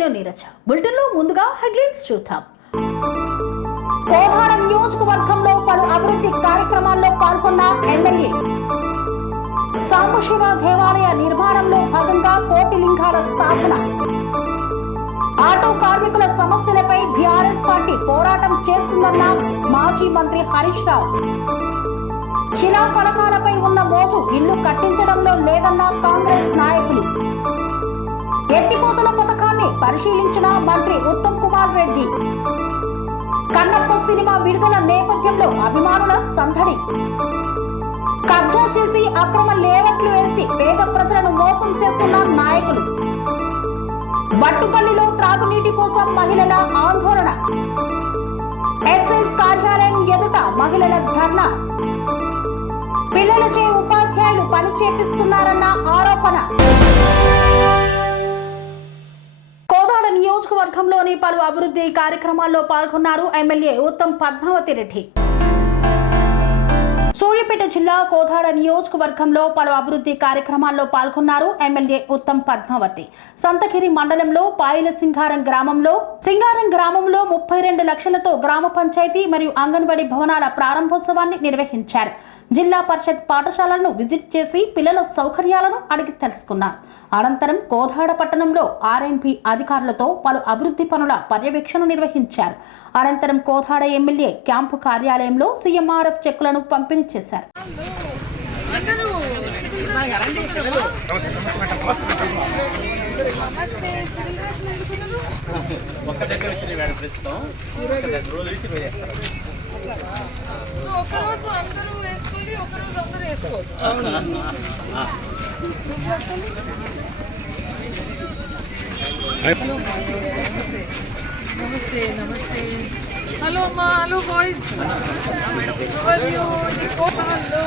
నేను నీరజ. బులెటిన్లో ముందుగా హెడ్లైన్స్ చూద్దాం. కోదాడ నియోజకవర్గంలో పలు అభివృద్ధి కార్యక్రమాల్లో పాల్గొన్న ఎమ్మెల్యే. సాంబశివ దేవాలయ నిర్మాణంలో భాగంగా కోటి లింగాల స్థాపన. ఆటో కార్మికుల సమస్యలపై బీఆర్ఎస్ పార్టీ పోరాటం చేస్తుందన్న మాజీ మంత్రి హరీష్ రావు. శిలా ఫలకాలపై ఉన్న మోజు ఇల్లు కట్టించడంలో లేదన్న కాంగ్రెస్ నాయకులు. ఎత్తిపోతల పథకాన్ని పరిశీలించిన మంత్రి ఉత్తమ్ కుమార్ రెడ్డి. కన్నప్ప సినిమా విడుదల నేపథ్యంలో అభిమానుల సందడి. కబ్జా చేసి అక్రమ లేఅవుట్లు వేసి పేద ప్రజలను మోసం చేస్తున్న నాయకులు. బట్టుపల్లిలో త్రాగునీటి కోసం మహిళల ఆందోళన. ఎక్సైజ్ కార్యాలయం ఎదుట మహిళల ధర్నా. పిల్లలచే ఉపాధ్యాయులు పని చేపిస్తున్నారన్న ఆరోపణ. కోదాడ నియోజకవర్గంలోని పలు అభివృద్ధి కార్యక్రమాల్లో పాల్గొన్నారు ఎమ్మెల్యే ఉత్తమ్ పద్మావతి రెడ్డి. సూర్యాపేట జిల్లా కోదాడ నియోజకవర్గంలో పలు అభివృద్ధి కార్యక్రమాల్లో పాల్గొన్నారు ఎమ్మెల్యే ఉత్తమ్ పద్మావతి. సంతగిరి మండలంలో పాయల సింగారం గ్రామంలో 32 లక్షలతో గ్రామ పంచాయతీ మరియు అంగన్వాడీ భవనాల ప్రారంభోత్సవాన్ని నిర్వహించారు. జిల్లా పరిషత్ పాఠశాలను విజిట్ చేసి పిల్లల సౌకర్యాలను అడిగి తెలుసుకున్నారు. అనంతరం కోదాడ పట్టణంలో ఆర్ఎంపీ అధికారులతో పలు అభివృద్ధి పనుల పర్యవేక్షణ నిర్వహించారు. అనంతరం కోదాడ ఎమ్మెల్యే క్యాంపు కార్యాలయంలో సీఎంఆర్ఎఫ్ చెక్కులను పంపిణీ చేశారు. ఒకరోజు అందరూ వేసుకొని ఒకరోజు అందరూ వేసుకోవచ్చు. నమస్తే నమస్తే. హలో అమ్మా. Hello boys. మరియు ఇది కోపహల్లో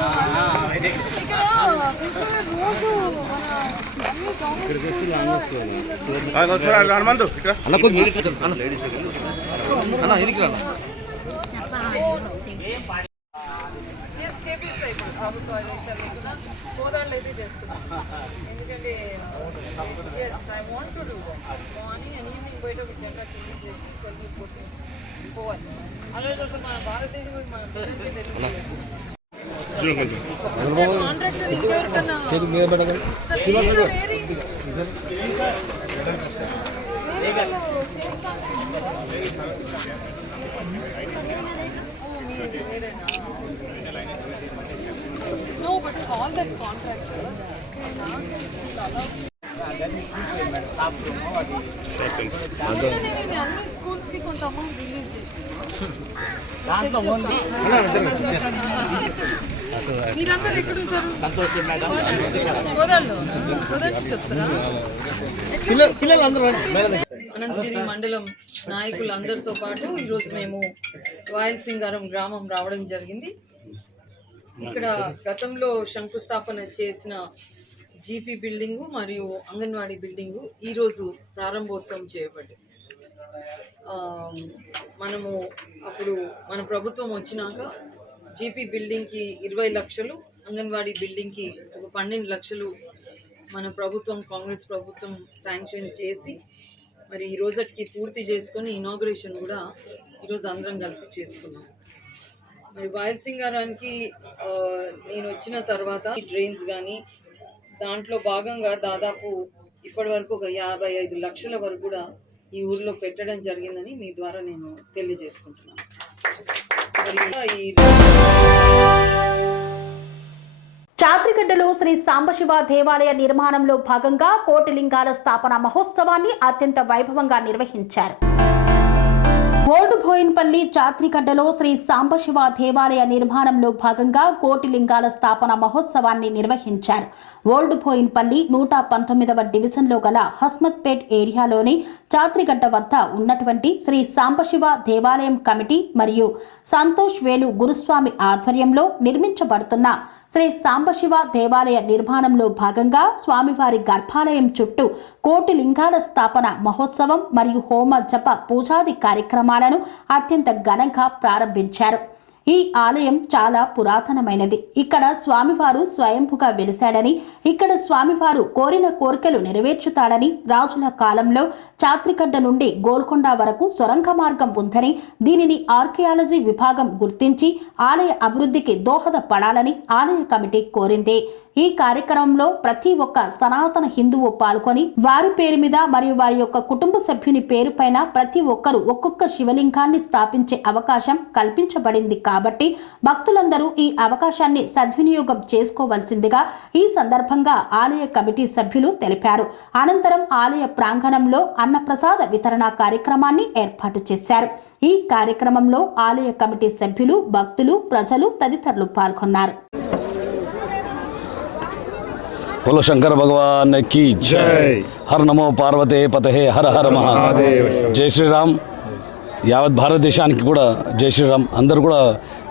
ఇక్కడ రోజు చేపిస్తాయి ఇప్పుడు ప్రభుత్వ విషయాలు కూడా కోదాళ్ళు అయితే చేసుకున్నాం. ఎందుకంటే I want to do morning and evening బయట ఒక జెండా క్లీన్ చేసి సెల్యూట్ కొట్టి పోవాలి. అలాగే మన భారతదేశం మన కాంట్రాక్టర్ ఇంకెవరికన్నా No, but all that contractor అన్ని స్కూల్స్ కి కొంత అమౌంట్ రిలీజ్ మీరందరూ ఎక్కడుంటారు? కోదాళ్ళు నుంచి వస్తారా? అనంతగిరి మండలం నాయకులందరితో పాటు ఈరోజు మేము వాయల్ సింగారం గ్రామం రావడం జరిగింది. ఇక్కడ గతంలో శంకుస్థాపన చేసిన జీపీ బిల్డింగు మరియు అంగన్వాడీ బిల్డింగు ఈరోజు ప్రారంభోత్సవం చేయబడింది. మనము అప్పుడు మన ప్రభుత్వం వచ్చినాక జీపీ బిల్డింగ్కి 20 లక్షలు, అంగన్వాడీ బిల్డింగ్కి ఒక 12 లక్షలు మన ప్రభుత్వం, కాంగ్రెస్ ప్రభుత్వం శాంక్షన్ చేసి మరి ఈ రోజుకి పూర్తి చేసుకొని ఇనాగ్రేషన్ కూడా ఈరోజు అందరం కలిసి చేసుకున్నాం. మరి వాయల్ సింగారానికి నేను వచ్చిన తర్వాత డ్రైన్స్ కానీ దాంట్లో భాగంగా దాదాపు ఇప్పటి వరకు ఒక 55 లక్షల వరకు కూడా ఈ ఊరిలో పెట్టడం జరిగిందని మీ ద్వారా నేను తెలియజేసుకుంటున్నాను. చాత్రిగడ్డలో శ్రీ సాంబశివ దేవాలయ నిర్మాణంలో భాగంగా కోటి లింగాల స్థాపన మహోత్సవాన్ని అత్యంత వైభవంగా నిర్వహించారు. ఓల్డ్ బోయిన్పల్లి చాత్రిగడ్డలో శ్రీ సాంబశివ దేవాలయ నిర్మాణంలో భాగంగా కోటి లింగాల స్థాపన మహోత్సవాన్ని నిర్వహించారు. ఓల్డ్ బోయిన్పల్లి 119వ డివిజన్లో గల హస్మత్పేట్ ఏరియాలోని చాత్రిగడ్డ వద్ద ఉన్నటువంటి శ్రీ సాంబశివ దేవాలయం కమిటీ మరియు సంతోష్ వేలు గురుస్వామి ఆధ్వర్యంలో నిర్మించబడుతున్న శ్రీ సాంబశివ దేవాలయ నిర్మాణంలో భాగంగా స్వామివారి గర్భాలయం చుట్టూ కోటి లింగాల స్థాపన మహోత్సవం మరియు హోమ జప పూజాది కార్యక్రమాలను అత్యంత ఘనంగా ప్రారంభించారు. ఈ ఆలయం చాలా పురాతనమైనది. ఇక్కడ స్వామివారు స్వయంభుగా వెలిశాడని, ఇక్కడ స్వామివారు కోరిన కోరికలు నెరవేర్చుతాడని, రాజుల కాలంలో చాత్రికడ్డ నుండి గోల్కొండ వరకు సొరంగ మార్గం ఉందని, దీనిని ఆర్కియాలజీ విభాగం గుర్తించి ఆలయ అభివృద్ధికి దోహదపడాలని ఆలయ కమిటీ కోరింది. ఈ కార్యక్రమంలో ప్రతి ఒక్క సనాతన హిందువు పాల్గొని వారి పేరు మీద మరియు వారి యొక్క కుటుంబ సభ్యుని పేరుపైన ప్రతి ఒక్కరూ ఒక్కొక్క శివలింగాన్ని స్థాపించే అవకాశం కల్పించబడింది. కాబట్టి భక్తులందరూ ఈ అవకాశాన్ని సద్వినియోగం చేసుకోవలసిందిగా ఈ సందర్భంగా ఆలయ కమిటీ సభ్యులు తెలిపారు. అనంతరం ఆలయ ప్రాంగణంలో అన్నప్రసాద వితరణ కార్యక్రమాన్ని ఏర్పాటు చేశారు. ఈ కార్యక్రమంలో ఆలయ కమిటీ సభ్యులు, భక్తులు, ప్రజలు తదితరులు పాల్గొన్నారు. बोलो शंकर भगवान की जय। हर नमो पार्वते पतहे हर हर महादेव। जय శ్రీరామ్. యావత్ భారతదేశానికి కూడా జై శ్రీరామ్. అందరూ కూడా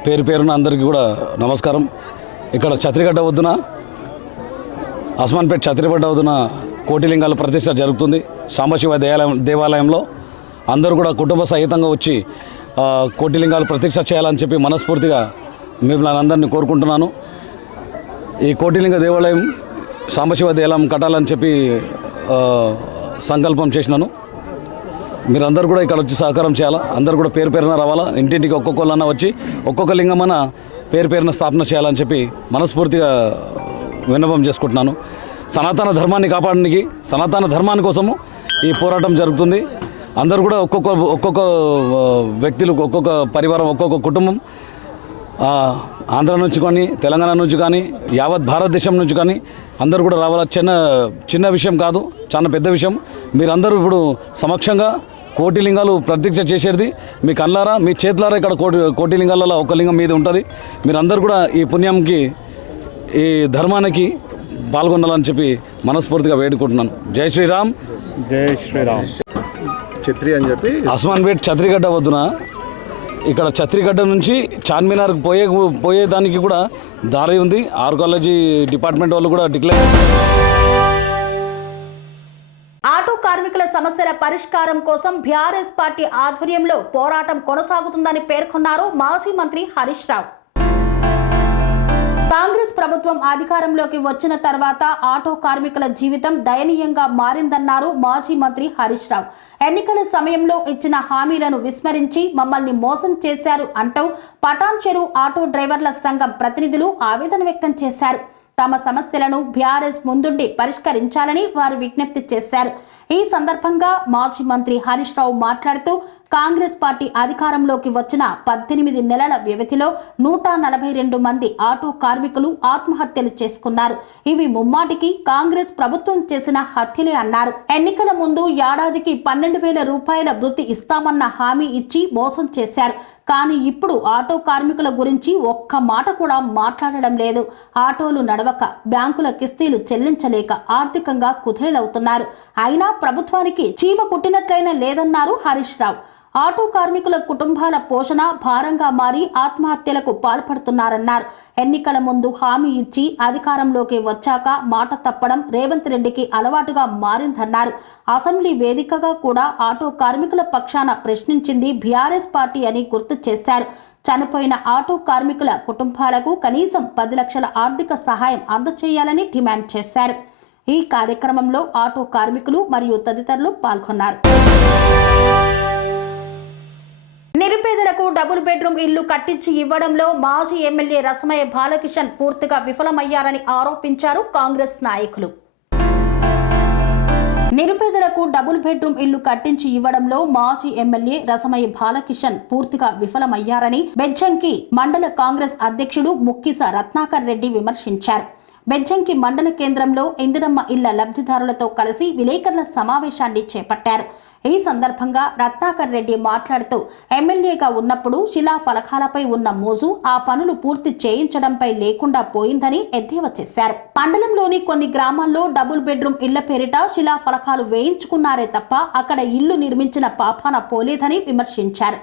పేరు పేరున అందరికీ కూడా నమస్కారం. ఇక్కడ ఛత్రిగడ్డ వద్దున అస్మాన్పేట్ ఛత్రిగడ్డ వద్దున కోటిలింగాల ప్రతిష్ట జరుగుతుంది. సాంబశివ దేవాలయంలో అందరూ కూడా కుటుంబ సహితంగా వచ్చి కోటిలింగాలు ప్రతిష్ట చేయాలని చెప్పి మనస్ఫూర్తిగా మిమ్మల్ని అందరినీ కోరుకుంటున్నాను. ఈ కోటిలింగ దేవాలయం సాంబశివ దేవాలయం కట్టాలని చెప్పి సంకల్పం చేసినాను. మీరందరూ కూడా ఇక్కడ వచ్చి సహకారం చేయాలా. అందరూ కూడా పేరు పేరున రావాలా. ఇంటింటికి ఒక్కొక్కళ్ళన్నా వచ్చి ఒక్కొక్క లింగమన్న పేరు పేరున స్థాపన చేయాలని చెప్పి మనస్ఫూర్తిగా విన్నపం చేసుకుంటున్నాను. సనాతన ధర్మాన్ని కాపాడడానికి, సనాతన ధర్మాని కోసము ఈ పోరాటం జరుగుతుంది. అందరూ కూడా ఒక్కొక్క వ్యక్తులు, ఒక్కొక్క పరివారం, ఒక్కొక్క కుటుంబం ఆంధ్ర నుంచి కానీ, తెలంగాణ నుంచి కానీ, యావత్ భారతదేశం నుంచి కానీ అందరూ కూడా రావాలా. చిన్న విషయం కాదు, చాలా పెద్ద విషయం. మీరందరూ ఇప్పుడు సమక్షంగా కోటిలింగాలు ప్రతిష్ఠ చేసేది మీ కళ్ళారా, మీ చేతులారా ఇక్కడ కోటిలింగాలలో ఒక లింగం మీద ఉంటుంది. మీరందరూ కూడా ఈ పుణ్యంకి, ఈ ధర్మానికి పాల్గొనాలని చెప్పి మనస్ఫూర్తిగా వేడుకుంటున్నాను. జై శ్రీరామ్. జై శ్రీరామ్. ఛత్రి అని చెప్పి అస్మాన్పేట్ ఛత్రిగడ్డ వద్దున ఇక్కడ ఛత్రిగడ్డ నుంచి చార్మినార్కి పోయేదానికి కూడా దారి ఉంది. ఆర్కాలజీ డిపార్ట్మెంట్ వాళ్ళు కూడా డిక్లేర్. ఆటో కార్మికుల సమస్యల పరిష్కారం కోసం బీఆర్ఎస్ పార్టీ ఆధ్వర్యంలో పోరాటం కొనసాగుతుందని పేర్కొన్నారు మాజీ మంత్రి హరీష్ రావు. కాంగ్రెస్ ప్రభుత్వం అధికారంలోకి వచ్చిన తర్వాత ఆటో కార్మికుల జీవితం దయనీయంగా మారిందన్నారు మాజీ మంత్రి హరీష్ రావు. ఎన్నికల సమయంలో ఇచ్చిన హామీలను విస్మరించి మమ్మల్ని మోసం చేశారు అంటూ పటాన్ చెరు ఆటో డ్రైవర్ల సంఘం ప్రతినిధులు ఆవేదన వ్యక్తం చేశారు. తమ సమస్యలను బీఆర్ఎస్ ముందుండి పరిష్కరించాలని వారు విజ్ఞప్తి చేశారు. ఈ సందర్భంగా మాజీ మంత్రి హరీష్ రావు మాట్లాడుతూ కాంగ్రెస్ పార్టీ అధికారంలోకి వచ్చిన 18 నెలల వ్యవధిలో 142 మంది ఆటో కార్మికులు ఆత్మహత్యలు చేసుకున్నారు. ఇవి ముమ్మాటికి కాంగ్రెస్ ప్రభుత్వం చేసిన హత్యలే అన్నారు. ఎన్నికల ముందు ఏడాదికి 12,000 రూపాయల వృత్తి ఇస్తామన్న హామీ ఇచ్చి మోసం చేశారు. కానీ ఇప్పుడు ఆటో కార్మికుల గురించి ఒక్క మాట కూడా మాట్లాడడం లేదు. ఆటోలు నడవక, బ్యాంకుల కిస్తీలు చెల్లించలేక ఆర్థికంగా కుదేలవుతున్నారు. అయినా ప్రభుత్వానికి చీమ కుట్టినట్లయినా లేదన్నారు హరీష్ రావు. ఆటో కార్మికుల కుటుంబాల పోషణ భారంగా మారి ఆత్మహత్యలకు పాల్పడుతున్నారన్నారు. ఎన్నికల ముందు హామీ ఇచ్చి అధికారంలోకి వచ్చాక మాట తప్పడం రేవంత్ రెడ్డికి అలవాటుగా మారిందన్నారు. అసెంబ్లీ వేదికగా కూడా ఆటో కార్మికుల పక్షాన ప్రశ్నించింది బీఆర్ఎస్ పార్టీ అని గుర్తు చేశారు. చనిపోయిన ఆటో కార్మికుల కుటుంబాలకు కనీసం 10 లక్షల ఆర్థిక సహాయం అందచేయాలని డిమాండ్ చేశారు. ఈ కార్యక్రమంలో ఆటో కార్మికులు మరియు తదితరులు పాల్గొన్నారు. నిరుపేదలకు డబుల్ బెడ్రూమ్ ఇల్లు కట్టించి ఇవ్వడంలో మాజీ ఎమ్మెల్యే రసమయ్య బాలకిషన్ పూర్తిగా విఫలమయ్యారని ఆరోపించారు కాంగ్రెస్ నాయకులు. నిరుపేదలకు డబుల్ బెడ్రూమ్ ఇల్లు కట్టించి ఇవ్వడంలో మాజీ ఎమ్మెల్యే రసమయ్య బాలకిషన్ పూర్తిగా విఫలమయ్యారని బెజ్జంకి మండల కాంగ్రెస్ అధ్యక్షుడు ముక్కిస రత్నాకర్ రెడ్డి విమర్శించారు. బెజ్జంకి మండల కేంద్రంలో ఇందిరమ్మ ఇళ్ల లబ్ధిదారులతో కలిసి విలేకరుల సమావేశాన్ని చేపట్టారు. ఈ సందర్భంగా రత్నాకర్ రెడ్డి మాట్లాడుతూ ఎమ్మెల్యేగా ఉన్నప్పుడు శిలా ఫలకాలపై ఉన్న మోజు ఆ పనులు పూర్తి చేయించడంపై లేకుండా పోయిందని ఎద్దేవా చేశారు. మండలంలోని కొన్ని గ్రామాల్లో డబుల్ బెడ్రూమ్ ఇళ్ల పేరిట శిలా ఫలకాలు వేయించుకున్నారే తప్ప అక్కడ ఇల్లు నిర్మించిన పాపాన పోలేదని విమర్శించారు.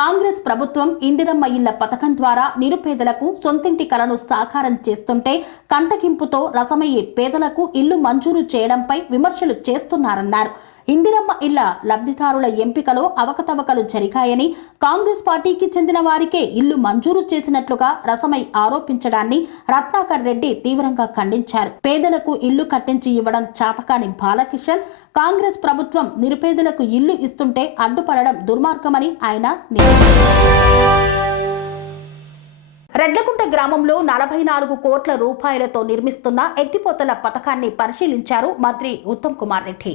కాంగ్రెస్ ప్రభుత్వం ఇందిరమ్మ ఇళ్ల పథకం ద్వారా నిరుపేదలకు సొంతింటి కలను సాకారం చేస్తుంటే కంటగింపుతో రసమయ్యే పేదలకు ఇల్లు మంజూరు చేయడంపై విమర్శలు చేస్తున్నారన్నారు. ఇందిరమ్మ ఇళ్ల లబ్ధిదారుల ఎంపికలో అవకతవకలు జరిగాయని, కాంగ్రెస్ పార్టీకి చెందిన వారికే ఇల్లు మంజూరు చేసినట్లుగా రసమై ఆరోపించడాన్ని రత్నాకర్ రెడ్డి తీవ్రంగా ఖండించారు. పేదలకు ఇల్లు కట్టించి ఇవ్వడం చాతకాని బాలకిషన్, కాంగ్రెస్ ప్రభుత్వం నిరుపేదలకు ఇల్లు ఇస్తుంటే అడ్డుపడడం దుర్మార్గమని ఆయన రెడ్లకుంట గ్రామంలో 44 కోట్ల రూపాయలతో నిర్మిస్తున్న ఎత్తిపోతల పథకాన్ని పరిశీలించారు మంత్రి ఉత్తమ్ కుమార్ రెడ్డి.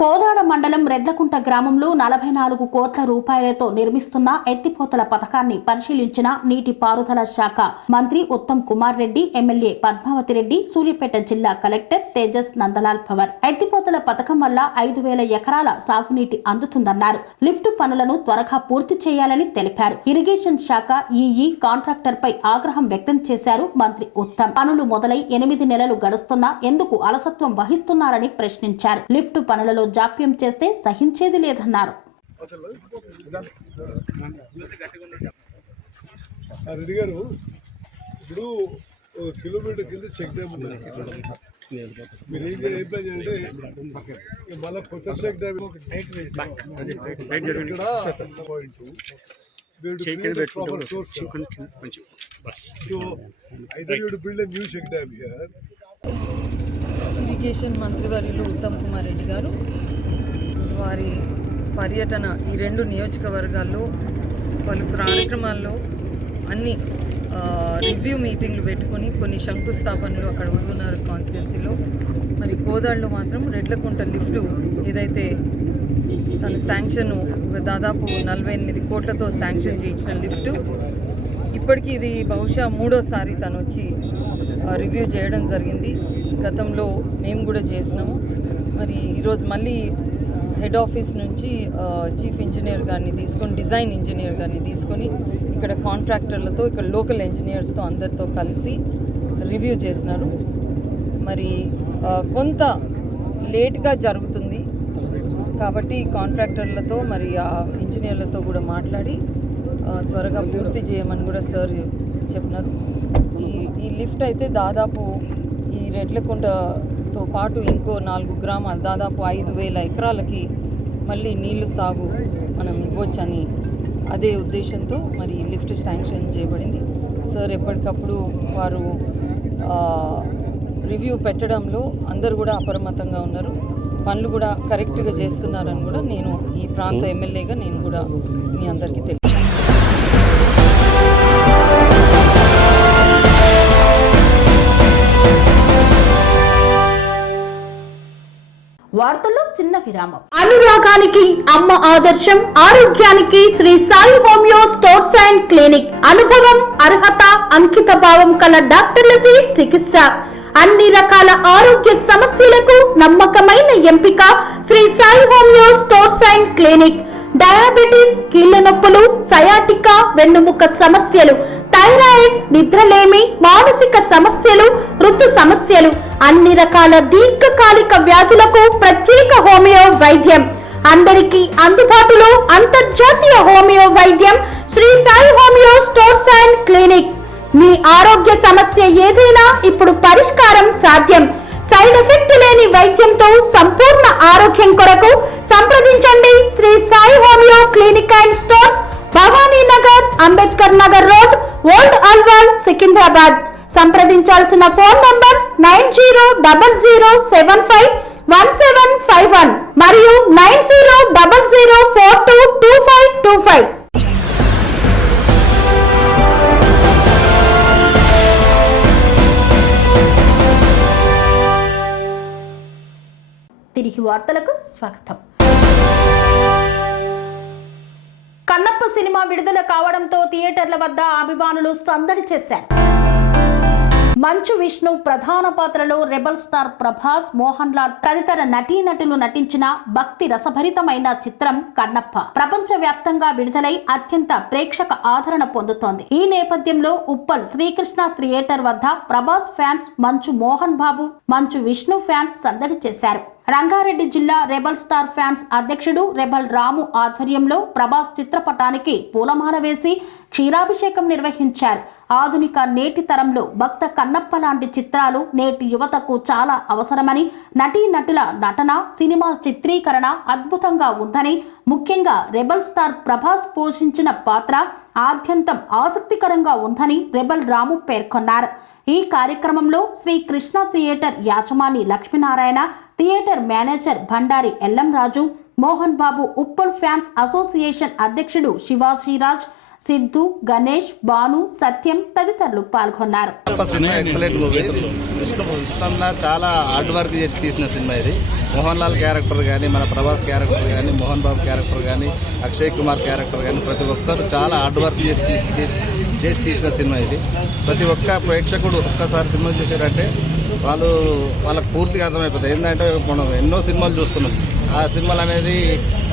కోదాడ మండలం రెడ్లకుంట గ్రామంలో 44 కోట్ల రూపాయలతో నిర్మిస్తున్న ఎత్తిపోతల పథకాన్ని పరిశీలించిన నీటిపారుదల శాఖ మంత్రి ఉత్తమ్ కుమార్ రెడ్డి, ఎమ్మెల్యే పద్మావతి రెడ్డి, సూర్యాపేట జిల్లా కలెక్టర్ తేజస్ నందలాల్ పవర్. ఎత్తిపోతల పథకం వల్ల 5,000 ఎకరాల సాగునీటి అందుతుందన్నారు. లిఫ్ట్ పనులను త్వరగా పూర్తి చేయాలని తెలిపారు. ఇరిగేషన్ శాఖ ఈఈ కాంట్రాక్టర్ పై ఆగ్రహం వ్యక్తం చేశారు మంత్రి ఉత్తమ్. పనులు మొదలై 8 నెలలు గడుస్తున్నా ఎందుకు అలసత్వం వహిస్తున్నారని ప్రశ్నించారు. లిఫ్ట్ పనులలో జాప్యం చేస్తే సహించేది లేదన్నారు. రెడ్డి గారు ఇప్పుడు కిలోమీటర్ కింద చెక్ డ్యామ్ మీరు ఏం ప్లాన్ చేయాలంటే మళ్ళీ కొత్త చెక్ డ్యామ్ ఇరిగేషన్ మంత్రివర్యులు ఉత్తమ్ కుమార్ రెడ్డి గారు వారి పర్యటన ఈ 2 నియోజకవర్గాల్లో పలు కార్యక్రమాల్లో అన్ని రివ్యూ మీటింగ్లు పెట్టుకొని కొన్ని శంకుస్థాపనలు అక్కడ హుజూర్నగర్ కాన్స్టిట్యున్సీలో, మరి కోదాడలో మాత్రం రెడ్లకుంట లిఫ్టు ఏదైతే తను శాంక్షన్ దాదాపు 48 కోట్లతో శాంక్షన్ చేయించిన లిఫ్టు ఇప్పటికీ ఇది బహుశా 3వసారి తను వచ్చి రివ్యూ చేయడం జరిగింది. గతంలో మేము కూడా చేసినాము. మరి ఈరోజు మళ్ళీ హెడ్ ఆఫీస్ నుంచి చీఫ్ ఇంజనీర్ గారిని తీసుకొని, డిజైన్ ఇంజనీర్ గారిని తీసుకొని ఇక్కడ కాంట్రాక్టర్లతో, ఇక్కడ లోకల్ ఇంజనీర్స్తో అందరితో కలిసి రివ్యూ చేసినారు. మరి కొంత లేట్గా జరుగుతుంది కాబట్టి కాంట్రాక్టర్లతో మరి ఆ ఇంజనీర్లతో కూడా మాట్లాడి త్వరగా పూర్తి చేయమని కూడా సార్ చెప్పినారు. ఈ లిఫ్ట్ అయితే దాదాపు ఈ రెడ్లకుంటతో పాటు ఇంకో 4 గ్రామాలు దాదాపు 5,000 ఎకరాలకి మళ్ళీ నీళ్లు సాగు మనం ఇవ్వచ్చని అదే ఉద్దేశంతో మరి లిఫ్ట్ శాంక్షన్ చేయబడింది. సార్ ఎప్పటికప్పుడు వారు రివ్యూ పెట్టడంలో అందరూ కూడా అప్రమత్తంగా ఉన్నారు. పనులు కూడా కరెక్ట్గా చేస్తున్నారని కూడా నేను ఈ ప్రాంత ఎమ్మెల్యేగా నేను కూడా మీ అందరికీ తెలుసు. వార్తల్లో చిన్న విరామం. అనురాగానికి అమ్మ ఆదర్శం, ఆరోగ్యానికి Sri Sai homeo stores and clinic. అనుభవం, అర్హత, అంకిత భావం కల డాక్టర్లచే చికిత్స. అన్ని రకాల ఆరోగ్య సమస్యలకు నమ్మకమైన ఎంపిక Sri Sai homeo stores and clinic. Diabetes, కీళ్ల నొప్పులు, సయాటికా, వెన్నుముక సమస్యలు, థైరాయిడ్, నిద్రలేమి, మానసిక సమస్యలు, ఋతు సమస్యలు, అన్ని రకాల దీర్ఘకాలిక వ్యాధులకు ప్రత్యేక హోమియో వైద్యం. అందరికీ అందుబాటులో అంతర్జాతీయ హోమియో వైద్యం Shri Sai homeo stores and clinic. మీ ఆరోగ్య సమస్య ఏదైనా ఇప్పుడు పరిష్కారం సాధ్యం. సైడ్ ఎఫెక్ట్ లేని వైద్యంతో సంపూర్ణ ఆరోగ్యం కొరకు సంప్రదించండి Shri Sai homeo clinic and stores, Bhavani Nagar, Ambedkar Nagar road, Old Alwal, Secunderabad. సంప్రదించాల్సిన ఫోన్ నంబర్స్ 9000751751 మరియు 9000422525. తిరిగి వార్తలకు స్వాగతం. కన్నప్ప సినిమా విడుదల కావడంతో థియేటర్ల వద్ద అభిమానులు సందడి చేశారు. మంచు విష్ణు ప్రధాన పాత్రలో రెబల్ స్టార్ ప్రభాస్, మోహన్ లాల్ తదితర నటీనటులు నటించిన భక్తి రసభరితమైన చిత్రం కన్నప్ప ప్రపంచ వ్యాప్తంగా విడుదలై అత్యంత ప్రేక్షక ఆదరణ పొందుతోంది. ఈ నేపథ్యంలో ఉప్పల్ శ్రీకృష్ణ థియేటర్ వద్ద ప్రభాస్ ఫ్యాన్స్, మంచు మోహన్ బాబు, మంచు విష్ణు ఫ్యాన్స్ సందడి చేశారు. రంగారెడ్డి జిల్లా రెబల్ స్టార్ ఫ్యాన్స్ అధ్యక్షుడు రెబల్ రాము ఆధ్వర్యంలో ప్రభాస్ చిత్రపటానికి పూలమాల వేసి క్షీరాభిషేకం నిర్వహించారు. ఆధునిక నేటి తరంలో భక్త కన్నప్ప లాంటి చిత్రాలు నేటి యువతకు చాలా అవసరమని, నటీనటుల నటన, సినిమా చిత్రీకరణ అద్భుతంగా ఉందని, ముఖ్యంగా రెబల్ స్టార్ ప్రభాస్ పోషించిన పాత్ర ఆద్యంతం ఆసక్తికరంగా ఉందని రెబల్ రాము పేర్కొన్నారు. ఈ కార్యక్రమంలో శ్రీ కృష్ణ థియేటర్ యాజమాని Lakshminarayana, theatre manager Bhandari Ellamraju, Mohan Babu, Uppal fans association అధ్యక్షుడు శివాజీరాజ్, సిద్ధు, గణేష్, భాను, సత్యం తదితరులు పాల్గొన్నారు. Cinema excellent movie. విష్ణున్న చాలా హార్డ్ వర్క్ చేసి తీసిన సినిమా ఇది. మోహన్ లాల్ క్యారెక్టర్ కానీ, మన ప్రభాస్ క్యారెక్టర్ కానీ, మోహన్ బాబు క్యారెక్టర్ కానీ, అక్షయ్ కుమార్ క్యారెక్టర్ కానీ ప్రతి ఒక్కరు చాలా హార్డ్ వర్క్ చేసి తీసిన సినిమా ఇది. ప్రతి ఒక్క ప్రేక్షకుడు ఒక్కసారి సినిమా చూసారంటే వాళ్ళకు పూర్తిగా అర్థమైపోతుంది. ఏంటంటే మనం ఎన్నో సినిమాలు చూస్తున్నాం, ఆ సినిమాలు అనేది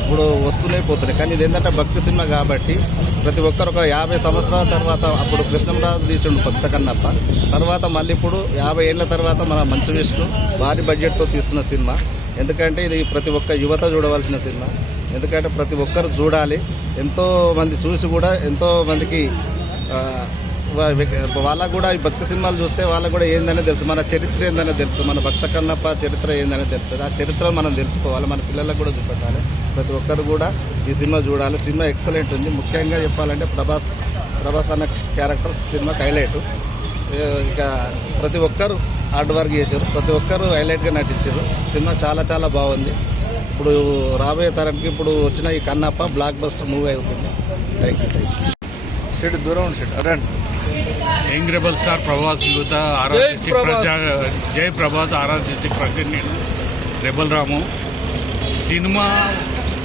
ఇప్పుడు వస్తూనే పోతున్నాయి. కానీ ఇది ఏంటంటే భక్తి సినిమా కాబట్టి ప్రతి ఒక్కరు ఒక 50 సంవత్సరాల తర్వాత, అప్పుడు కృష్ణంరాజు తీసిండు భక్త కన్నప్ప, తర్వాత మళ్ళీ ఇప్పుడు 50 ఏళ్ళ తర్వాత మన మంచు విష్ణు భారీ బడ్జెట్తో తీస్తున్న సినిమా. ఎందుకంటే ఇది ప్రతి ఒక్క యువత చూడవలసిన సినిమా. ఎందుకంటే ప్రతి ఒక్కరు చూడాలి. ఎంతో మంది చూసి కూడా ఎంతో మందికి వాళ్ళకు కూడా ఈ భక్తి సినిమాలు చూస్తే వాళ్ళకు కూడా ఏందనే తెలుసు, మన చరిత్ర ఏందనే తెలుస్తుంది, మన భక్త కన్నప్ప చరిత్ర ఏందనే తెలుస్తుంది. ఆ చరిత్ర మనం తెలుసుకోవాలి, మన పిల్లలకు కూడా చూపెట్టాలి. ప్రతి ఒక్కరు కూడా ఈ సినిమా చూడాలి. సినిమా ఎక్సలెంట్ ఉంది. ముఖ్యంగా చెప్పాలంటే ప్రభాస్ అన్న క్యారెక్టర్ సినిమాకి హైలైట్. ఇక ప్రతి ఒక్కరు హార్డ్ వర్క్ చేశారు, ప్రతి ఒక్కరు హైలైట్గా నటించారు. సినిమా చాలా చాలా బాగుంది. ఇప్పుడు రాబోయే తరంకి ఇప్పుడు వచ్చిన ఈ కన్నప్ప బ్లాక్ బస్టర్ మూవీ అవుతుంది. Thank you. దూరం రండి. యంగ్ రెబల్ స్టార్ ప్రభాస్ యువత జై ప్రభాస్ ఆర్ఆర్ డిస్ట్రిక్ట్ ప్రజెంట్. నేను రెబల్ రాము. సినిమా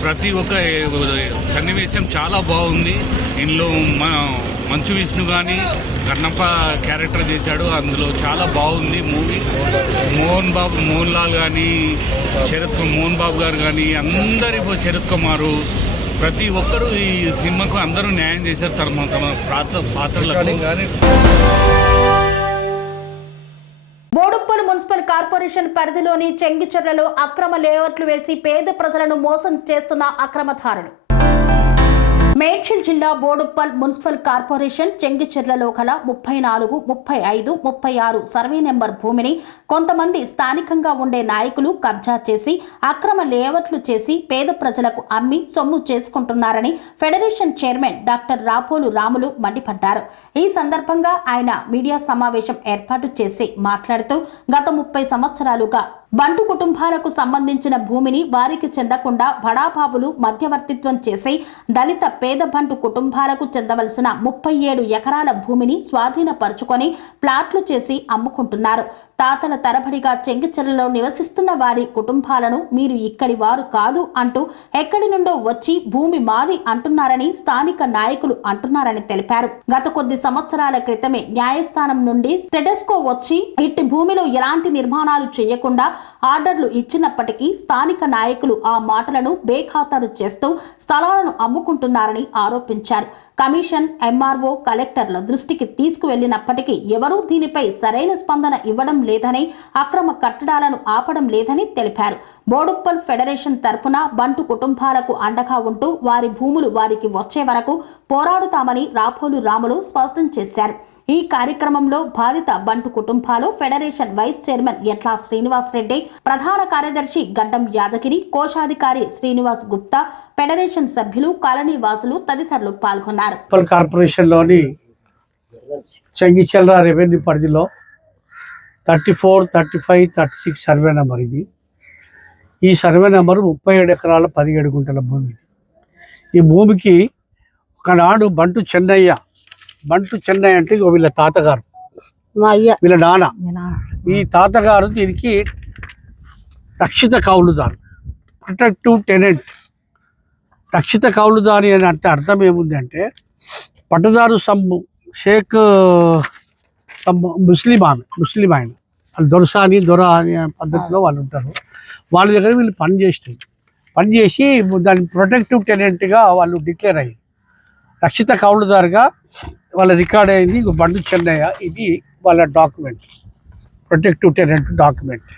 ప్రతి ఒక్క సన్నివేశం చాలా బాగుంది. ఇందులో మంచు విష్ణు కానీ కన్నప్ప క్యారెక్టర్ చేశాడు, అందులో చాలా బాగుంది మూవీ. మోహన్ లాల్ కానీ, మోహన్ బాబు గారు కానీ, అందరి శరత్ కుమారు, ప్రతి ఒక్కరూ ఈ సినిమాకు అందరూ న్యాయం చేశారు తమ పాత్రలకు. బోడుప్పల్ మున్సిపల్ కార్పొరేషన్ పరిధిలోని చెంగిచెర్లలో అక్రమ లేఅవుట్లు వేసి పేద ప్రజలను మోసం చేస్తున్న అక్రమదారులు. మేడ్చల్ జిల్లా బోడుప్పల్ మున్సిపల్ కార్పొరేషన్ చెంగిచెర్లలో గల 34, 35, 36 సర్వే నెంబర్ భూమిని కొంతమంది స్థానికంగా ఉండే నాయకులు కబ్జా చేసి అక్రమ లేఅవుట్లు చేసి పేద ప్రజలకు అమ్మి సొమ్ము చేసుకుంటున్నారని federation chairman doctor Rapolu Ramulu మండిపడ్డారు. ఈ సందర్భంగా ఆయన మీడియా సమావేశం ఏర్పాటు చేసి మాట్లాడుతూ గత 30 సంవత్సరాలుగా బంటు కుటుంబాలకు సంబంధించిన భూమిని వారికి చెందకుండా బడాబాబులు మధ్యవర్తిత్వం చేసి దళిత పేద బంటు కుటుంబాలకు చెందవలసిన 37 ఎకరాల భూమిని స్వాధీనపరుచుకొని ప్లాట్లు చేసి అమ్ముకుంటున్నారు. తాతల తరబడిగా చెంగిచెర్లలో నివసిస్తున్న వారి కుటుంబాలను మీరు ఇక్కడి వారు కాదు అంటూ ఎక్కడి నుండో వచ్చి భూమి మాది అంటున్నారని స్థానిక నాయకులు అంటున్నారని తెలిపారు. గత కొద్ది సంవత్సరాల క్రితమే న్యాయస్థానం నుండి స్టెటస్కో వచ్చి ఇట్టి భూమిలో ఎలాంటి నిర్మాణాలు చేయకుండా ఆర్డర్లు ఇచ్చినప్పటికీ స్థానిక నాయకులు ఆ మాటలను బేఖాతరు చేస్తూ స్థలాలను అమ్ముకుంటున్నారని ఆరోపించారు. కమిషన్, ఎంఆర్ఓ, కలెక్టర్ల దృష్టికి తీసుకువెళ్లినప్పటికీ ఎవరూ దీనిపై సరైన స్పందన ఇవ్వడం లేదని, అక్రమ కట్టడాలను ఆపడం లేదని తెలిపారు. బోడుప్పల్ ఫెడరేషన్ తరపున బంటు కుటుంబాలకు అండగా ఉంటూ వారి భూములు వారికి వచ్చే వరకు పోరాడుతామని రాపోలు రాములు స్పష్టం చేశారు. ఈ కార్యక్రమంలో బాధిత బంటు కుటుంబాలు ఫెడరేషన్ వైస్ చైర్మన్ ఎట్లా శ్రీనివాస్ రెడ్డి, ప్రధాన కార్యదర్శి గడ్డం యాదగిరి, కోశాధికారి శ్రీనివాస్ గుప్తా, ఫెడరేషన్ సభ్యులు, కాలనీ వాసులు తదితరులు పాల్గొన్నారు. కార్పొరేషన్లోని చెంగిచెర్ల రెవెన్యూ పరిధిలో 34, 35, 36 సర్వే నెంబర్ ఇది. ఈ సర్వే నెంబరు 37 ఎకరాల 17 గుంటల భూమి. ఈ భూమికి ఒకనాడు బంటు చెన్నయ్య అంటే వీళ్ళ తాతగారు, వీళ్ళ నాన్న, ఈ తాతగారు దీనికి రక్షిత కౌలుదారు, ప్రొటెక్టివ్ టెనెంట్. రక్షిత కౌలుదారి అని అంటే అర్థం ఏముంది అంటే పట్టదారు షేక్ ముస్లిం ఆయన వాళ్ళు దొర అనే పద్ధతిలో వాళ్ళు ఉంటారు. వాళ్ళ దగ్గర వీళ్ళు పనిచేసి దాన్ని ప్రొటెక్టివ్ టెనెంట్గా వాళ్ళు డిక్లేర్ అయ్యారు. రక్షిత కౌలుదారుగా వాళ్ళ రికార్డ్ అయింది బంటు చెన్నయ్య. ఇది వాళ్ళ డాక్యుమెంట్, ప్రొటెక్టివ్ టెనెంట్ డాక్యుమెంట్.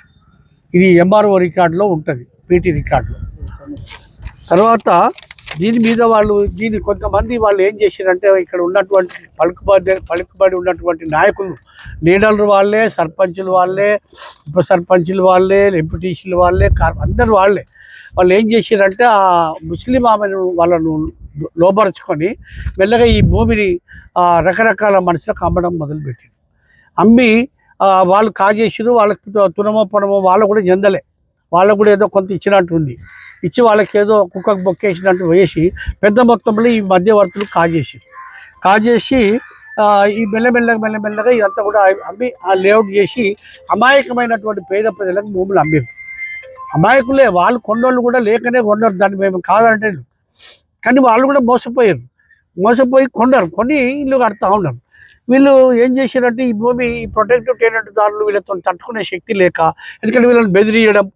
ఇది ఎంఆర్ఓ రికార్డులో ఉంటుంది, పీటీ రికార్డులో. తర్వాత దీని మీద కొంతమంది వాళ్ళు ఏం చేశారంటే ఇక్కడ ఉన్నటువంటి పలుకుబడి ఉన్నటువంటి నాయకులు, లీడర్లు వాళ్ళే, సర్పంచులు వాళ్ళే, ఉప సర్పంచులు వాళ్ళే, ఎంపీటీసీలు వాళ్ళే, అందరు వాళ్ళు ఏం చేశారంటే ఆ ముస్లిం ఆమెను వాళ్ళను లోపరుచుకొని మెల్లగా ఈ భూమిని రకరకాల మనుషులకు అమ్మడం మొదలుపెట్టారు. అమ్మి వాళ్ళు కాజేసారు. వాళ్ళకి తునమో పడమో వాళ్ళు కూడా చెందలే, వాళ్ళకు కూడా ఏదో కొంత ఇచ్చినట్టు ఉంది. ఇచ్చి వాళ్ళకి ఏదో కుక్కకు బొక్కేసినట్టు వేసి పెద్ద మొత్తంలో ఈ మధ్యవర్తులు కాజేసి ఈ మెల్లమెల్లగా ఇదంతా కూడా అమ్మి లేఅవుట్ చేసి అమాయకమైనటువంటి పేద ప్రజలకు భూములు అమ్మారు. అమాయకులే వాళ్ళు, కొన్నోళ్ళు కూడా లేకనే కొన్నారు, దాన్ని మేము కాదంటే. కానీ వాళ్ళు కూడా మోసపోయి కొని ఇల్లు కడతా ఉన్నారు. వీళ్ళు ఏం చేశారంటే ఈ భూమి ప్రొటెక్టివ్ టెనెంట్ దారులు వీళ్ళతో తట్టుకునే శక్తి లేక, ఎందుకంటే వీళ్ళని బెదిరియడం,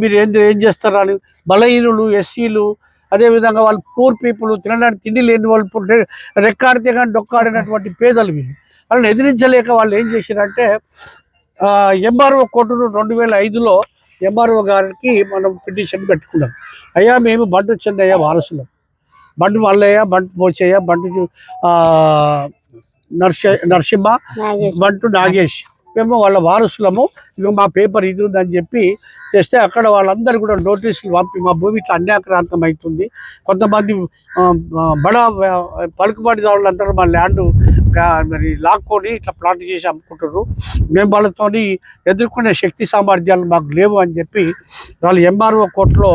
మీరు ఏం చేస్తారని, బలహీనులు, ఎస్సీలు, అదేవిధంగా వాళ్ళు పూర్ పీపుల్, తినడానికి తిండి లేని వాళ్ళు, రెక్కాడితే కానీ డొక్కాడినటువంటి పేదలు వీళ్ళు. వాళ్ళని ఎదిరించలేక వాళ్ళు ఏం చేశారంటే ఎంఆర్ఓ కోర్టును 2005లో ఎంఆర్ఓ గారికి మనం పిటిషన్ పెట్టుకున్నాం. అయ్యా మేము బంటు చెన్నయ్య వారసులం, బంటు మల్లయ్య, బంటు పోచయ్య, బంటు నరసింహ, బంటు నాగేష్, మేము వాళ్ళ వారసులము, ఇక మా పేపర్ ఇది ఉందని చెప్పి చేస్తే అక్కడ వాళ్ళందరూ కూడా నోటీసులు పంపి మా భూమి ఇట్లా అన్యాక్రాంతం అవుతుంది, కొంతమంది పలుకుబడిదారులందరూ మా ల్యాండ్ మరి లాక్కొని ఇట్లా ప్లాట్ చేసి అమ్ముకుంటారు, మేము వాళ్ళతో ఎదుర్కొనే శక్తి సామర్థ్యాలు మాకు లేవు అని చెప్పి వాళ్ళు ఎంఆర్ఓ కోర్టులో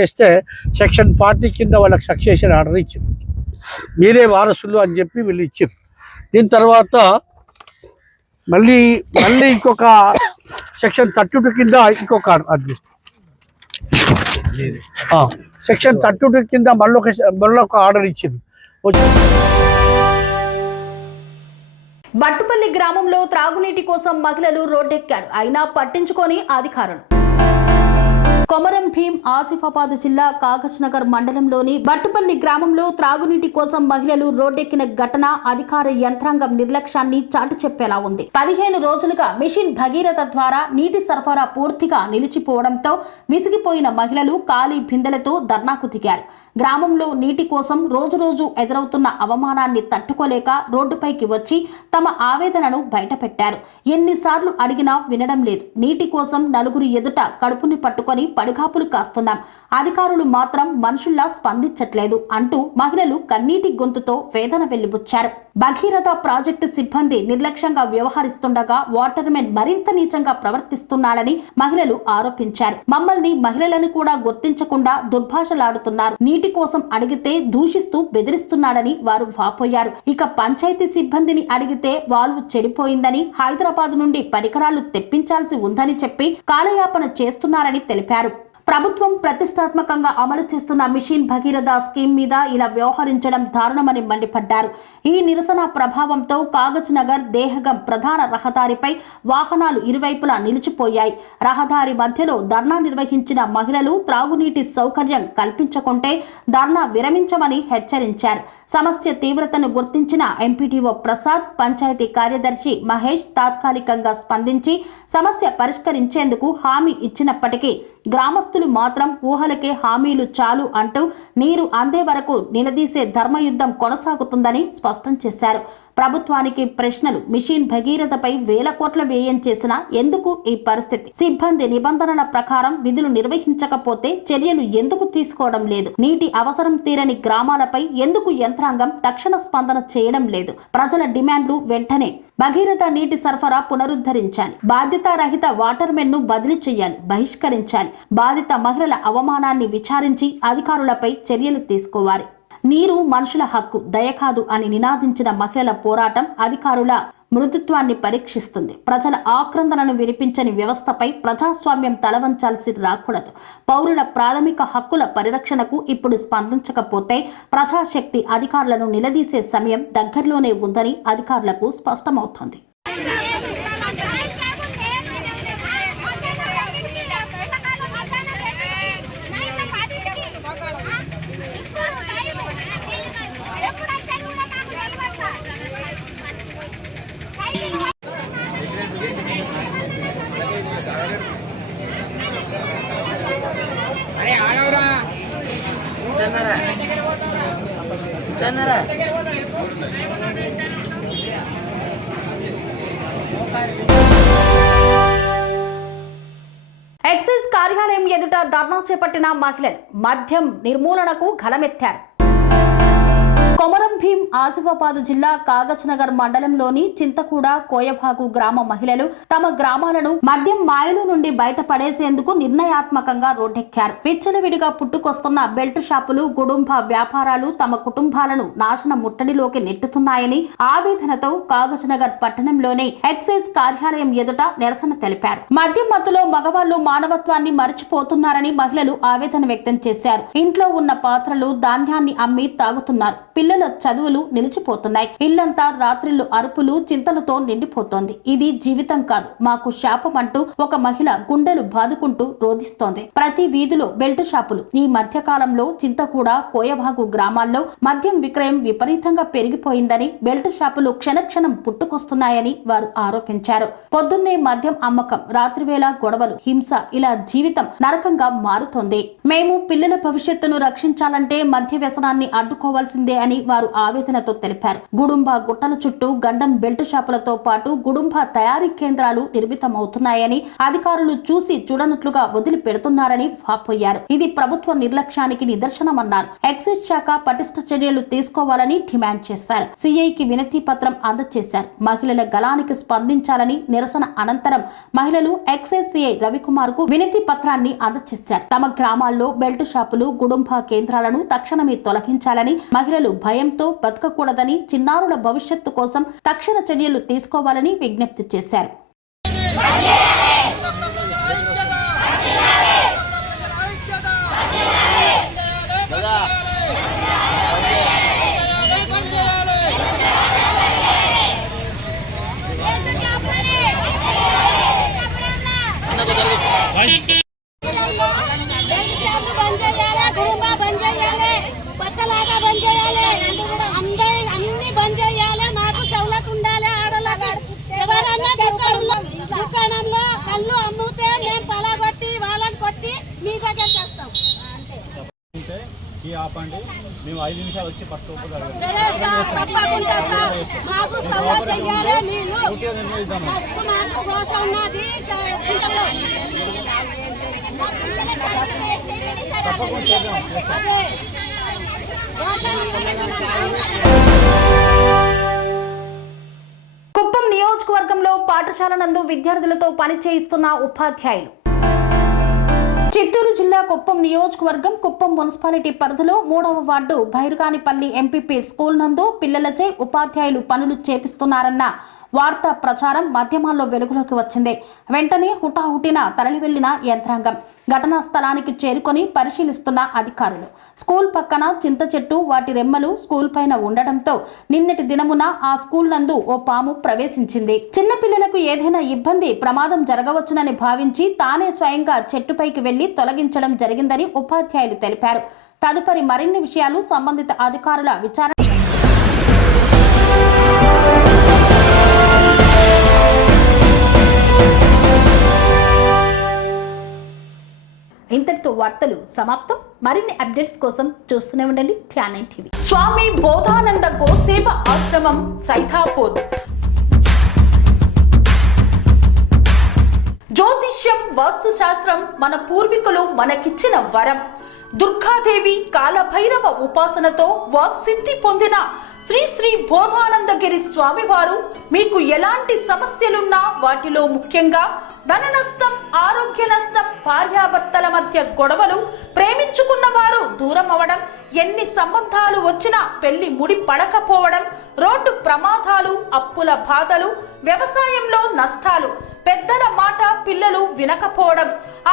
చేస్తే సెక్షన్ 40 కింద వాళ్ళకి సక్సెషన్ ఆర్డర్ ఇచ్చారు. మీరే వారసులు అని చెప్పి వీళ్ళు ఇచ్చారు. దీని తర్వాత మళ్ళీ ఇంకొక సెక్షన్ 32 కింద ఇంకొక సెక్షన్ 32 కింద మళ్ళీ ఒక ఆర్డర్ ఇచ్చింది. బట్టుపల్లి గ్రామంలో త్రాగునీటి కోసం మహిళలు రోడ్డెక్కారు, అయినా పట్టించుకొని అధికారులు. కొమరం భీం ఆసిఫాబాద్ జిల్లా కాగజ్ నగర్ మండలంలోని బట్టుపల్లి గ్రామంలో త్రాగునీటి కోసం మహిళలు రోడ్డెక్కిన ఘటన అధికార యంత్రాంగం నిర్లక్ష్యాన్ని చాటి చెప్పేలా ఉంది. 15 రోజులుగా మిషన్ భగీరథ ద్వారా నీటి సరఫరా పూర్తిగా నిలిచిపోవడంతో విసిగిపోయిన మహిళలు ఖాళీ బిందెలతో ధర్నాకు దిగారు. గ్రామంలో నీటి కోసం రోజురోజు ఎదురవుతున్న అవమానాన్ని తట్టుకోలేక రోడ్డుపైకి వచ్చి తమ ఆవేదనను బయటపెట్టారు. ఎన్నిసార్లు అడిగినా వినడం లేదు. నీటి కోసం నలుగురు ఎదుట కడుపుని పట్టుకొని పడిగాపులు కాస్తున్నాం, అధికారులు మాత్రం మనుషుల్లా స్పందించట్లేదు అంటూ మహిళలు కన్నీటి గొంతుతో వేదన వెళ్లిబుచ్చారు. భగీరథ ప్రాజెక్టు సిబ్బంది నిర్లక్ష్యంగా వ్యవహరిస్తుండగా వాటర్మెన్ మరింత నీచంగా ప్రవర్తిస్తున్నాడని మహిళలు ఆరోపించారు. మమ్మల్ని మహిళలను కూడా గుర్తించకుండా దుర్భాషలాడుతున్నారు, నీటి కోసం అడిగితే దూషిస్తూ బెదిరిస్తున్నాడని వారు వాపోయారు. ఇక పంచాయతీ సిబ్బందిని అడిగితే వాల్వ్ చెడిపోయిందని, హైదరాబాద్ నుండి పరికరాలు తెప్పించాల్సి ఉందని చెప్పి కాలయాపన చేస్తున్నారని తెలిపారు. ప్రభుత్వం ప్రతిష్టాత్మకంగా అమలు చేస్తున్న మిషన్ భగీరథ స్కీమ్ మీద ఇలా వ్యవహరించడం దారుణమని మండిపడ్డారు. ఈ నిరసన ప్రభావంతో కాగజ్ నగర్ దేహగం ప్రధాన రహదారిపై వాహనాలు ఇరువైపులా నిలిచిపోయాయి. రహదారి మధ్యలో ధర్నా నిర్వహించిన మహిళలు త్రాగునీటి సౌకర్యం కల్పించకుంటే ధర్నా విరమించమని హెచ్చరించారు. సమస్య తీవ్రతను గుర్తించిన ఎంపీటీఓ ప్రసాద్, పంచాయతీ కార్యదర్శి మహేష్ తాత్కాలికంగా స్పందించి సమస్య పరిష్కరించేందుకు హామీ ఇచ్చినప్పటికీ గ్రామస్తులు మాత్రం ఊహలకే హామీలు చాలు అంటూ నీరు అందే వరకు నిలదీసే ధర్మయుద్ధం కొనసాగుతుందని స్పష్టం చేశారు. ప్రభుత్వానికి ప్రశ్నలు. మిషన్ భగీరథపై వేల కోట్ల వ్యయం చేసినా ఎందుకు ఈ పరిస్థితి? సిబ్బంది నిబంధనల ప్రకారం విధులు నిర్వహించకపోతే చర్యలు ఎందుకు తీసుకోవడం లేదు? నీటి అవసరం తీరని గ్రామాలపై ఎందుకు యంత్రాంగం తక్షణ స్పందన చేయడం లేదు? ప్రజల డిమాండ్లు వెంటనే భగీరథ నీటి సరఫరా పునరుద్ధరించాలి, బాధ్యతారహిత వాటర్మెన్ ను బదిలీ చేయాలి, బహిష్కరించాలి, బాధిత మహిళల అవమానాన్ని విచారించి అధికారులపై చర్యలు తీసుకోవాలి. నీరు మనుషుల హక్కు, దయ కాదు అని నినాదించిన మహిళల పోరాటం అధికారుల మృదుత్వాన్ని పరీక్షిస్తుంది. ప్రజల ఆక్రందనను వినిపించని వ్యవస్థపై ప్రజాస్వామ్యం తలవంచాల్సి రాకూడదు. పౌరుల ప్రాథమిక హక్కుల పరిరక్షణకు ఇప్పుడు స్పందించకపోతే ప్రజాశక్తి అధికారులను నిలదీసే సమయం దగ్గరలోనే ఉందని అధికారులకు స్పష్టమవుతోంది. ధర్నా చేపట్టిన మహిళలు మద్యం నిర్మూలనకు గళమెత్తారు. కొమరం భీం ఆసిఫాబాద్ జిల్లా కాగజ్నగర్ మండలంలోని చింతకూడ కోయభాగు గ్రామ మహిళలు తమ గ్రామాలను మద్యం మాయలు నుండి బయటపడేసేందుకు నిర్ణయాత్మకంగా రోడ్డెక్కారు. విచ్చలవిడిగా పుట్టుకొస్తున్న బెల్ట్ షాపులు, గుడుంబ వ్యాపారాలు తమ కుటుంబాలను నాశన ముట్టడిలోకి నెట్టుతున్నాయని ఆవేదనతో కాగజ్నగర్ పట్టణంలోని ఎక్సైజ్ కార్యాలయం ఎదుట నిరసన తెలిపారు. మద్యం మత్తులో మగవాళ్లు మానవత్వాన్ని మరిచిపోతున్నారని మహిళలు ఆవేదన వ్యక్తం చేశారు. ఇంట్లో ఉన్న పాత్రలు, ధాన్యాన్ని అమ్మి తాగుతున్నారు. పిల్లల చదువులు నిలిచిపోతున్నాయి. ఇల్లంతా రాత్రిళ్లు అరుపులు, చింతలతో నిండిపోతోంది. ఇది జీవితం కాదు, మాకు శాపం అంటూ ఒక మహిళ గుండెలు బాదుకుంటూ రోధిస్తోంది. ప్రతి వీధిలో బెల్ట్ షాపులు. ఈ మధ్య కాలంలో చింతకూడ, కోయభాగు గ్రామాల్లో మద్యం విక్రయం విపరీతంగా పెరిగిపోయిందని, బెల్ట్ షాపులు క్షణక్షణం పుట్టుకొస్తున్నాయని వారు ఆరోపించారు. పొద్దున్నే మద్యం అమ్మకం, రాత్రివేళ గొడవలు, హింస, ఇలా జీవితం నరకంగా మారుతోంది. మేము పిల్లల భవిష్యత్తును రక్షించాలంటే మద్య వ్యసనాన్ని అడ్డుకోవాల్సిందే అని వారు ఆవేదనతో తెలిపారు. గుడుంబ గుట్టల చుట్టూ గండం బెల్ట్ షాపులతో పాటు గుడుంబ తయారీ కేంద్రాలు నిర్మితమవుతున్నాయని, అధికారులు చూసి చూడనట్లుగా వదిలి పెడుతున్నారని వాపోయారు. ఇది ప్రభుత్వ నిర్లక్ష్యానికి నిదర్శనమన్నారు. ఎక్సైజ్ శాఖ పటిష్ట చర్యలు తీసుకోవాలని డిమాండ్ చేశారు. సిఐకి వినతి పత్రం అందజేశారు. మహిళల గళానికి స్పందించాలని నిరసన అనంతరం మహిళలు ఎక్సైజ్ సిఐ రవికుమార్ కు వినతి పత్రాన్ని అందజేశారు. తమ గ్రామాల్లో బెల్ట్ షాపులు, గుడుంబ కేంద్రాలను తక్షణమే తొలగించాలని, మహిళలు భయంతో బతకకూడదని, చిన్నారుల భవిష్యత్తు కోసం తక్షణ చర్యలు తీసుకోవాలని విజ్ఞప్తి చేశారు. కొత్తలాగా బంద్ చేయాలి, అన్ని బంద్ చేయాలి. మాకు సౌలత్ ఉండాలి. ఆడోళ్ళకి ఎవరన్నా దుకాణంలో కళ్ళు అమ్ముతే మేము పలగొట్టి వాళ్ళని కొట్టి మీ దగ్గర చేస్తాం. ఆపండి, మేము 5 నిమిషాలు వచ్చి ఫస్ట్ తప్పకుండా సార్, మాకు సౌలత్ చెయ్యాలి. నీళ్ళు ఫస్ట్ మాకు కోసం ఉన్నది చింతలో. అదే కుప్పం నియోజకవర్గంలో పాఠశాల నందు విద్యార్థులతో పని చేయిస్తున్న ఉపాధ్యాయులు. చిత్తూరు జిల్లా కుప్పం నియోజకవర్గం కుప్పం మున్సిపాలిటీ పరిధిలో 3వ వార్డు భైరుగానిపల్లి ఎంపీపీ స్కూల్ నందు పిల్లలచే ఉపాధ్యాయులు పనులు చేపిస్తున్నారన్న వార్తా ప్రచారం మాధ్యమాల్లో వెలుగులోకి వచ్చింది. వెంటనే హుటాహుటిన తరలి వెళ్లిన యంత్రాంగం, ఘటనా స్థలానికి చేరుకొని పరిశీలిస్తున్న అధికారులు. స్కూల్ పక్కన చింత చెట్టు, వాటి రెమ్మలు స్కూల్ పైన ఉండడంతో నిన్నటి దినమున ఆ స్కూల్ నందు ఓ పాము ప్రవేశించింది. చిన్నపిల్లలకు ఏదైనా ఇబ్బంది, ప్రమాదం జరగవచ్చునని భావించి తానే స్వయంగా చెట్టుపైకి వెళ్లి తొలగించడం జరిగిందని ఉపాధ్యాయులు తెలిపారు. తదుపరి మరిన్ని విషయాలు సంబంధిత అధికారుల విచారణ. ఇంతటితో వార్తలు సమాప్తం. మరిన్ని అప్డేట్స్ కోసం చూస్తూనే ఉండండి TN9 టీవీ. స్వామి బోధానంద గోసేవ ఆశ్రమం సైథాపూర్. జ్యోతిష్యం, వాస్తుశాస్త్రం మన పూర్వీకులు మనకిచ్చిన వరం. దుర్గాదేవి, కాలభైరవ ఉపాసనతో వాక్సిద్ధి పొందిన శ్రీ శ్రీ బోధానందగిరి స్వామివారు మీకు ఎలాంటి సమస్యలున్నా, వాటిలో ముఖ్యంగా ధన నష్టం, ఆరోగ్య నష్టం, భార్యాభర్తల మధ్య గొడవలు, ప్రేమించుకున్న వారు దూరం అవడం, ఎన్ని సంబంధాలు వచ్చినా పెళ్లి ముడి పడకపోవడం, రోడ్డు ప్రమాదాలు, అప్పుల బాధలు, వ్యవసాయంలో నష్టాలు, పెద్దల మాట పిల్లలు వినకపోవడం,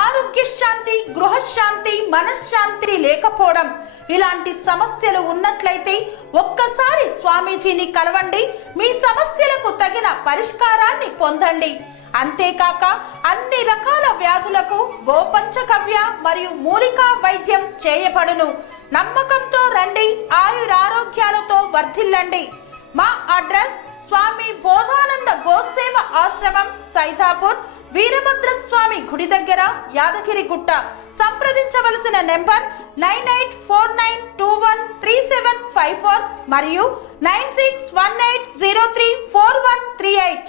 ఆరోగ్య శాంతి, గృహశాంతి, మనశ్శాంతి లేకపోవడం, ఇలాంటి సమస్యలు ఉన్నట్లయితే ఒక్కసారి స్వామీజీని కలవండి. మీ సమస్యలకు తగిన పరిష్కారాన్ని పొందండి. అంతేకాక అన్ని రకాల వ్యాధులకు గోపంచగవ్య మరియు మూలికా వైద్యం చేయబడును. నమ్మకంతో రండి, ఆయురారోగ్యాలతో వర్ధిల్లండి. మా అడ్రస్ స్వామి బోధానంద గోసేవ ఆశ్రమం, సైథాపూర్, వీరభద్రస్వామి గుడి దగ్గర, యాదగిరిగుట్ట. సంప్రదించవలసిన నెంబర్ 9849213754 మరియు 9618034138.